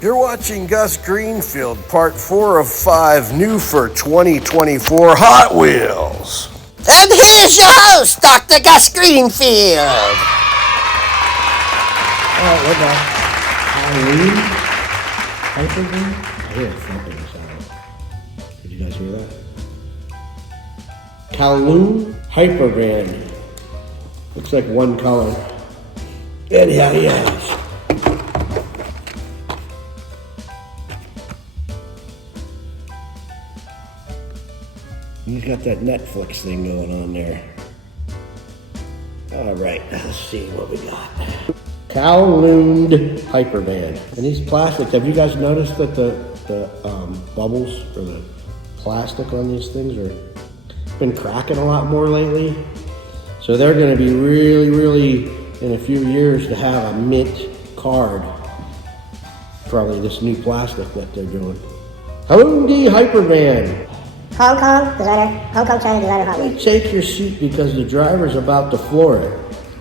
You're watching Gus Greenfield, part 4 of 5, new for 2024 Hot Wheels. And here's your host, Dr. Gus Greenfield. What about Halloween? Hyperbeam? I hear a thumping sound. Did you guys hear that? Kowloon Hyperbrand. Looks like one color. And yeah, he is. He's got that Netflix thing going on there. All right, let's see what we got. Kowloon Hyperband. And these plastics, have you guys noticed that the bubbles or the plastic on these things are been cracking a lot more lately? So they're going to be really, in a few years, to have a mint card. Probably this new plastic that they're doing. Hyundai Hyperband. Hong Kong China designer Hot Wheels. Take your seat because the driver's about to floor it.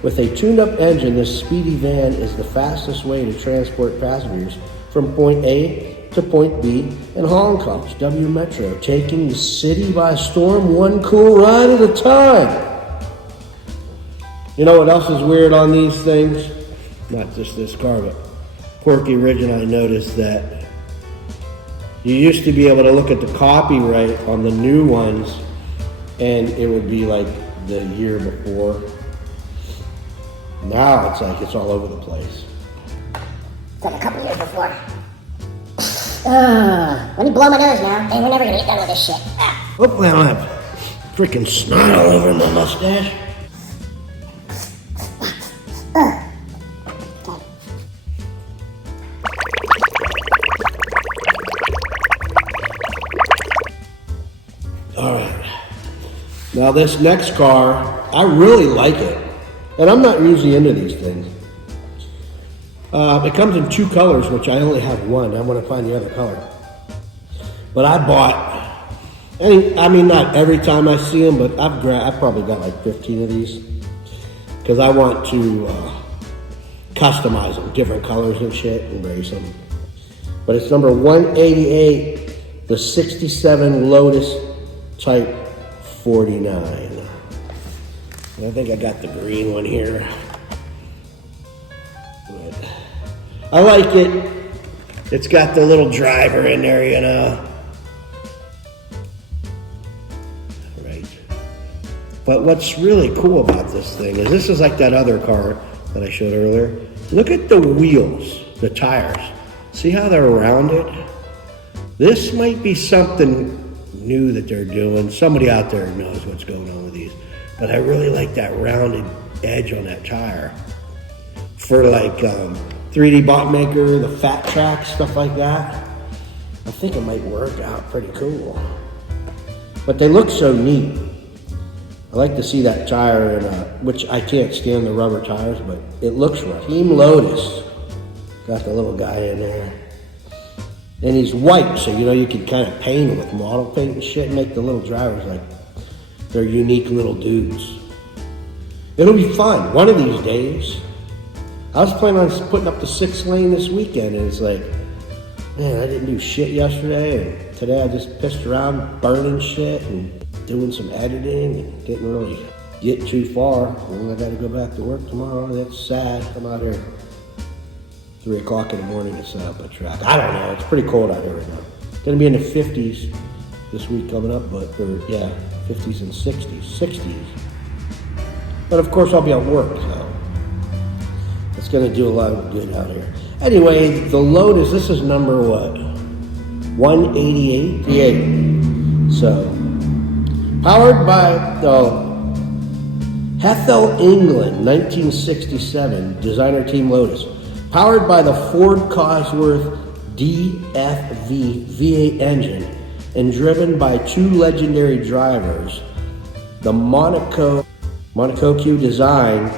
With a tuned-up engine, this speedy van is the fastest way to transport passengers from point A to point B in Hong Kong's W Metro, taking the city by storm one cool ride at a time. You know what else is weird on these things? Not just this car, but Porky originally noticed that you used to be able to look at the copyright on the new ones and it would be like the year before. Now it's like it's all over the place. It's like a couple years before. Let me blow my nose now. Hey, we're never gonna get done with this shit. Hopefully I don't have freaking snot all over my mustache. All right. Now this next car, I really like it. And I'm not usually into these things. It comes in 2 colors, which I only have one. I want to find the other color. But I bought, I mean, not every time I see them, but I've probably got like 15 of these. Because I want to customize them, different colors and shit, and race them. But it's number 188, the 67 Lotus Type 49. I think I got the green one here. But I like it. It's got the little driver in there, you know. Right. But what's really cool about this thing is this is like that other car that I showed earlier. Look at the wheels, the tires. See how they're rounded? This might be something new that they're doing. Somebody out there knows what's going on with these. But I really like that rounded edge on that tire. For like 3D bot maker, the fat track, stuff like that. I think it might work out pretty cool. But they look so neat. I like to see that tire, which I can't stand the rubber tires, but it looks right. Team Lotus. Got the little guy in there. And he's white, so you know you can kind of paint him with model paint and shit and make the little drivers like they're unique little dudes. It'll be fun. One of these days, I was planning on putting up the 6th lane this weekend, and it's like, man, I didn't do shit yesterday, and today I just pissed around burning shit and doing some editing and didn't really get too far. And I gotta go back to work tomorrow. That's sad. I'm out here 3 o'clock in the morning to set up a track. I don't know. It's pretty cold out here right now. Gonna be in the 50s this week coming up, but 50s and 60s. But of course I'll be at work, so it's gonna do a lot of good out here. Anyway, the Lotus, this is number what? 188? So, powered by the Hethel, England, 1967, designer Team Lotus. Powered by the Ford Cosworth DFV V8 engine and driven by 2 legendary drivers, the Monaco Q design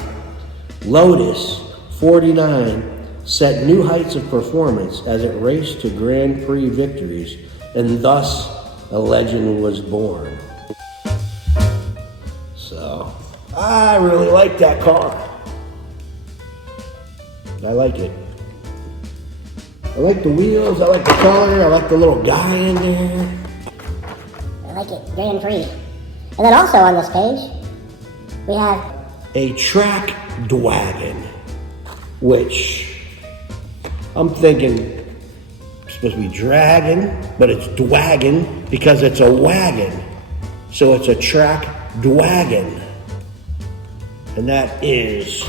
Lotus 49 set new heights of performance as it raced to Grand Prix victories, and thus a legend was born. So, I really like that car. I like it. I like the wheels, I like the color, I like the little guy in there. I like it, grand free. And then also on this page, we have a track dwagon, which I'm thinking it's supposed to be dragon, but it's dwagon because it's a wagon. So it's a track dwagon. And that is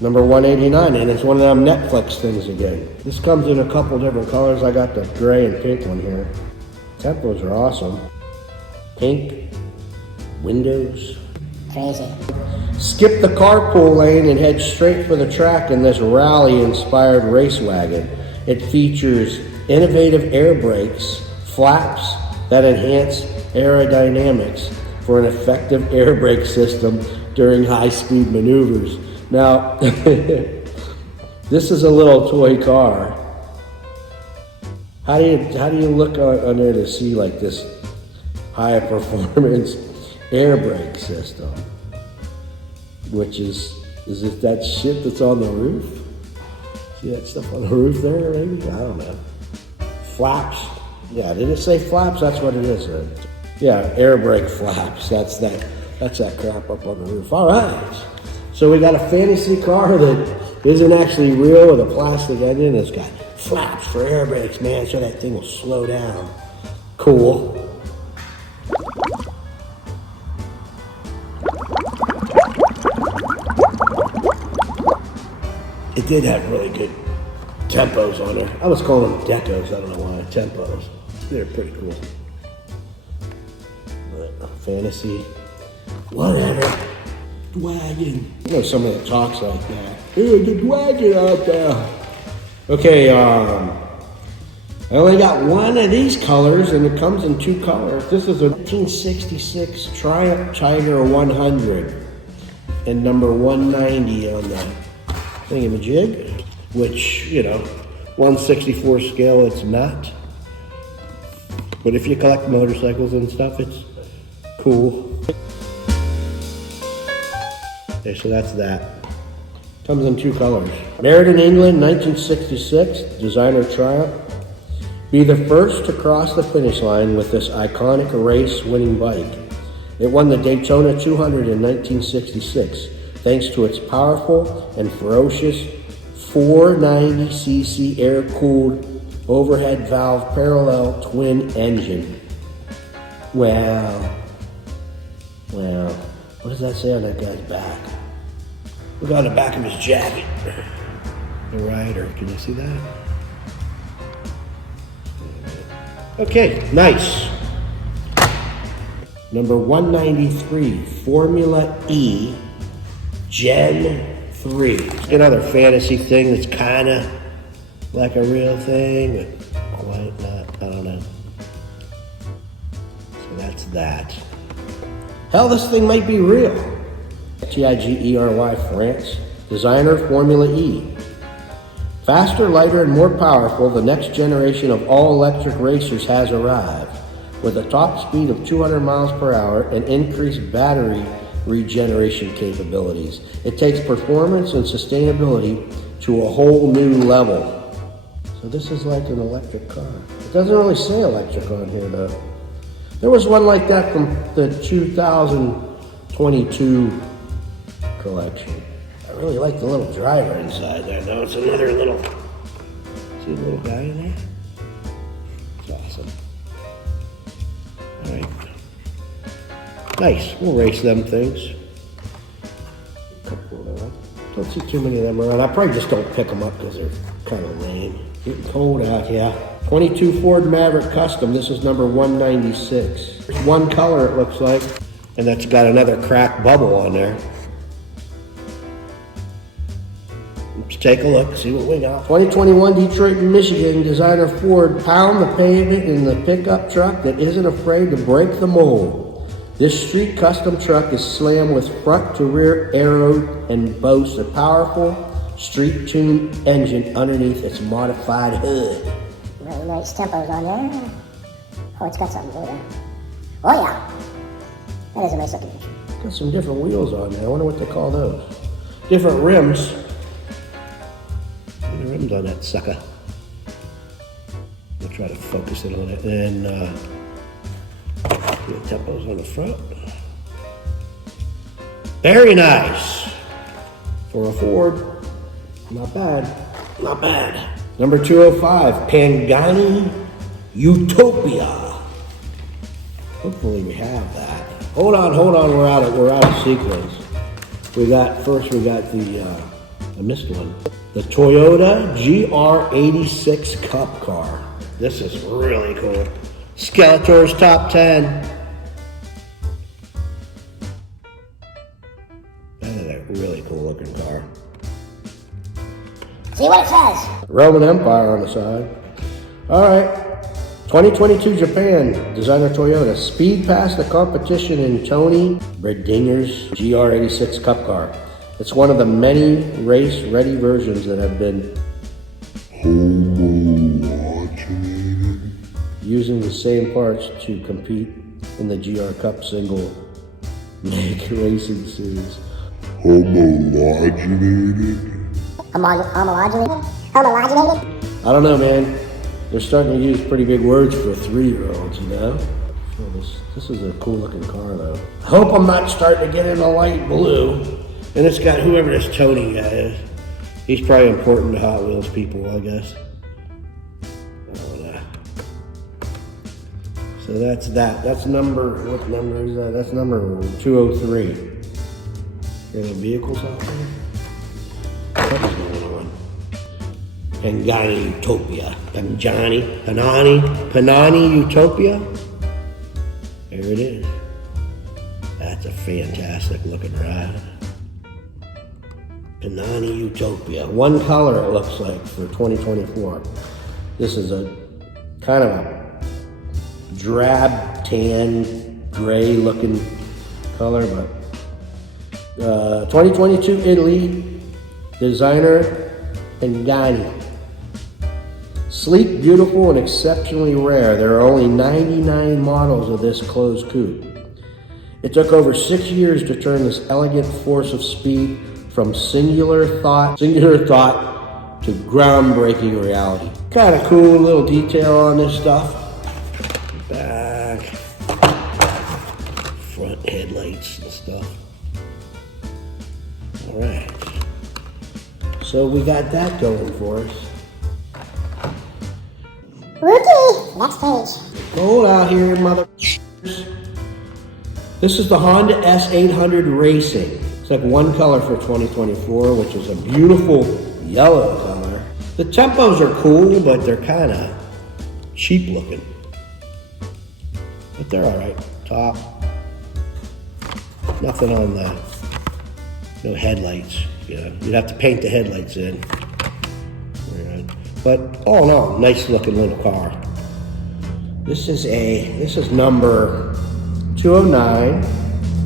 number 189, and it's one of them Netflix things again. This comes in a couple different colors. I got the gray and pink one here. Tempos are awesome. Pink, windows. crazy. Skip the carpool lane and head straight for the track in this rally-inspired race wagon. It features innovative air brakes, flaps that enhance aerodynamics for an effective air brake system during high-speed maneuvers. Now, this is a little toy car. How do you look on there to see like this high-performance air brake system? Which is it that shit that's on the roof? See that stuff on the roof there, maybe? I don't know. Flaps. Yeah, did it say flaps? That's what it is. Yeah, air brake flaps. That's that crap up on the roof. All right. So we got a fantasy car that isn't actually real with a plastic engine. It's got flaps for air brakes, man, so that thing will slow down. Cool. It did have really good tempos on there. I was calling them decos, I don't know why, tempos. They're pretty cool. But fantasy, whatever. Wagon. You know someone that talks like that. Hey, get wagon out there. Okay, I only got one of these colors, and it comes in two colors. This is a 1966 Triumph Tiger 100, and number 190 on the thingamajig, which, you know, 1/64 scale, it's not. But if you collect motorcycles and stuff, it's cool. Okay, so that's that. Comes in two colors. Made in England, 1966, designer Triumph. Be the first to cross the finish line with this iconic race-winning bike. It won the Daytona 200 in 1966, thanks to its powerful and ferocious 490cc air-cooled overhead valve parallel twin engine. Wow. What does that say on that guy's back? Look on the back of his jacket. The rider, can you see that? Okay, nice. Number 193, Formula E Gen 3. Another fantasy thing that's kind of like a real thing, but quite not, I don't know. So that's that. Hell, this thing might be real. Tigery, France. Designer, Formula E. Faster, lighter, and more powerful, the next generation of all-electric racers has arrived. With a top speed of 200 miles per hour and increased battery regeneration capabilities, it takes performance and sustainability to a whole new level. So this is like an electric car. It doesn't really say electric on here though. There was one like that from the 2022 collection. I really like the little driver inside there though. It's another little, see the little guy in there? It's awesome. All right. Nice, we'll race them things. Don't see too many of them around. I probably just don't pick them up because they're kind of lame. Getting cold out, yeah. 22 Ford Maverick Custom, this is number 196. There's one color it looks like, and that's got another cracked bubble on there. Let's take a look, see what we got. 2021 Detroit, Michigan, designer Ford, pound the pavement in the pickup truck that isn't afraid to break the mold. This street custom truck is slammed with front to rear aero and boasts a powerful street-tuned engine underneath its modified hood. Really nice tempos on there. Oh, it's got something to there. Oh yeah. That is a nice looking picture. Got some different wheels on there. I wonder what they call those. Different rims. What are the rims on that sucker? try to focus it on it. And the tempos on the front. Very nice. For a Ford, not bad, not bad. Number 205, Pagani Utopia. Hopefully we have that. Hold on, we're out of sequence. We got the, I missed one. The Toyota GR86 Cup car. This is really cool. Skeletor's top 10. That is a really cool looking car. See what it says. Roman Empire on the side. All right. 2022 Japan, designer Toyota. Speed past the competition in Tony Bredinger's GR86 Cup car. It's one of the many race-ready versions that have been homologated, using the same parts to compete in the GR Cup single make racing series. Homologated? Homologated? I don't know, man. They're starting to use pretty big words for 3-year-olds, you know? So this is a cool looking car, though. I hope I'm not starting to get in a light blue. And it's got whoever this Tony guy is. He's probably important to Hot Wheels people, I guess. So that's that. That's number, what number is that? That's number 203. Any vehicles out there? What's going on? Pagani Utopia. Panani Utopia? There it is. That's a fantastic looking ride. Panani Utopia. One color it looks like for 2024. This is a kind of a drab, tan, gray looking color, but 2022 Italy, designer Pagani. Sleek, beautiful, and exceptionally rare. There are only 99 models of this closed coupe. It took over 6 years to turn this elegant force of speed from singular thought to groundbreaking reality. Kind of cool little detail on this stuff. Back, front headlights and stuff. All right. So we got that going for us. Okay, next page. Hold out here, mother. This is the Honda S800 Racing. It's like one color for 2024, which is a beautiful yellow color. The tempos are cool, but they're kind of cheap looking. But they're all right. Top. Nothing on the, no headlights. Yeah, you'd have to paint the headlights in. But all in all, nice looking little car. This is number 209,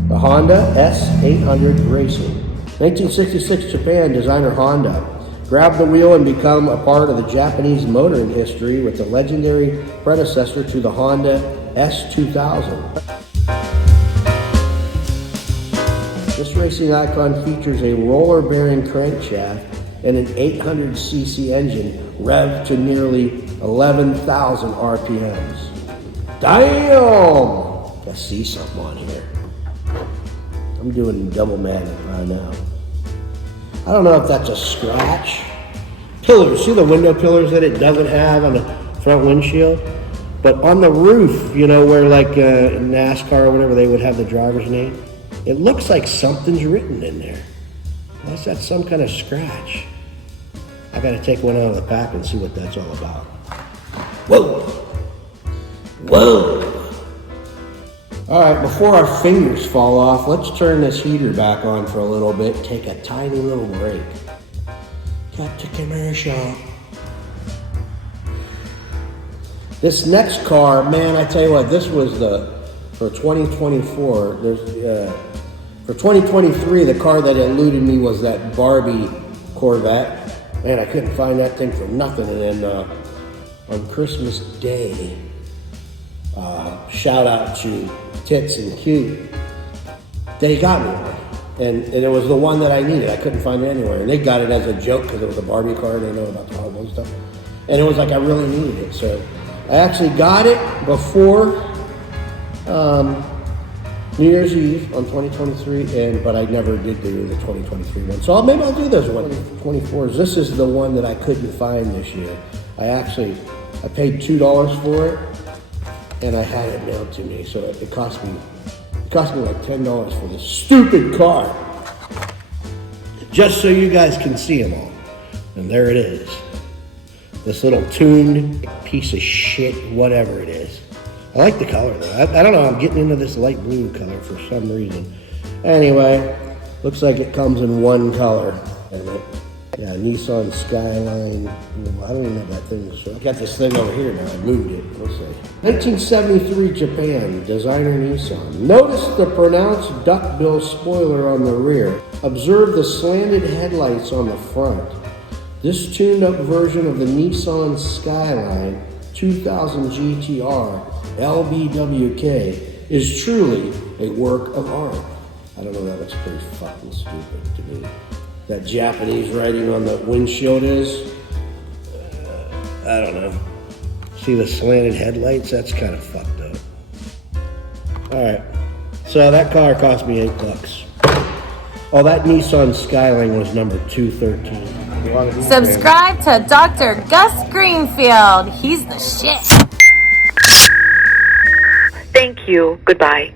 the Honda S800 Racing. 1966 Japan, designer Honda. Grab the wheel and become a part of the Japanese motoring history with the legendary predecessor to the Honda S2000. This racing icon features a roller-bearing crankshaft and an 800cc engine revved to nearly 11,000 RPMs. Damn! I see something on here. I'm doing double magnify now. I don't know if that's a scratch. Pillars, see the window pillars that it doesn't have on the front windshield? But on the roof, you know, where like NASCAR or whatever, they would have the driver's name. It looks like something's written in there. Unless that's some kind of scratch. I gotta take one out of the pack and see what that's all about. Whoa! Whoa! All right, before our fingers fall off, let's turn this heater back on for a little bit, take a tiny little break. Got to commercial. This next car, man, I tell you what, this was for 2024. For 2023, the car that eluded me was that Barbie Corvette. Man, I couldn't find that thing for nothing. And then on Christmas Day, shout out to Tits and Cute, they got me one. And it was the one that I needed. I couldn't find it anywhere. And they got it as a joke because it was a Barbie car and they know about the Hot Wheels stuff. And it was like I really needed it. So I actually got it before New Year's Eve on 2023, but I never did do the 2023 one. So maybe I'll do those 2024s. This is the one that I couldn't find this year. I paid $2 for it, and I had it mailed to me. So it cost me like $10 for this stupid car. Just so you guys can see them all. And there it is. This little tuned piece of shit, whatever it is. I like the color though. I don't know, I'm getting into this light blue color for some reason. Anyway, looks like it comes in one color. Yeah, Nissan Skyline. I don't even know if that thing is. I got this thing over here now. I moved it. Let's see. 1973 Japan, designer Nissan. Notice the pronounced duckbill spoiler on the rear. Observe the slanted headlights on the front. This tuned-up version of the Nissan Skyline 2000 GTR LBWK is truly a work of art. I don't know, that looks pretty fucking stupid to me. That Japanese writing on the windshield is, I don't know. See the slanted headlights? That's kind of fucked up. Alright, so that car cost me $8. Oh, that Nissan Skyline was number 213. Subscribe to Dr. Gus Greenfield. He's the shit. Thank you. Goodbye.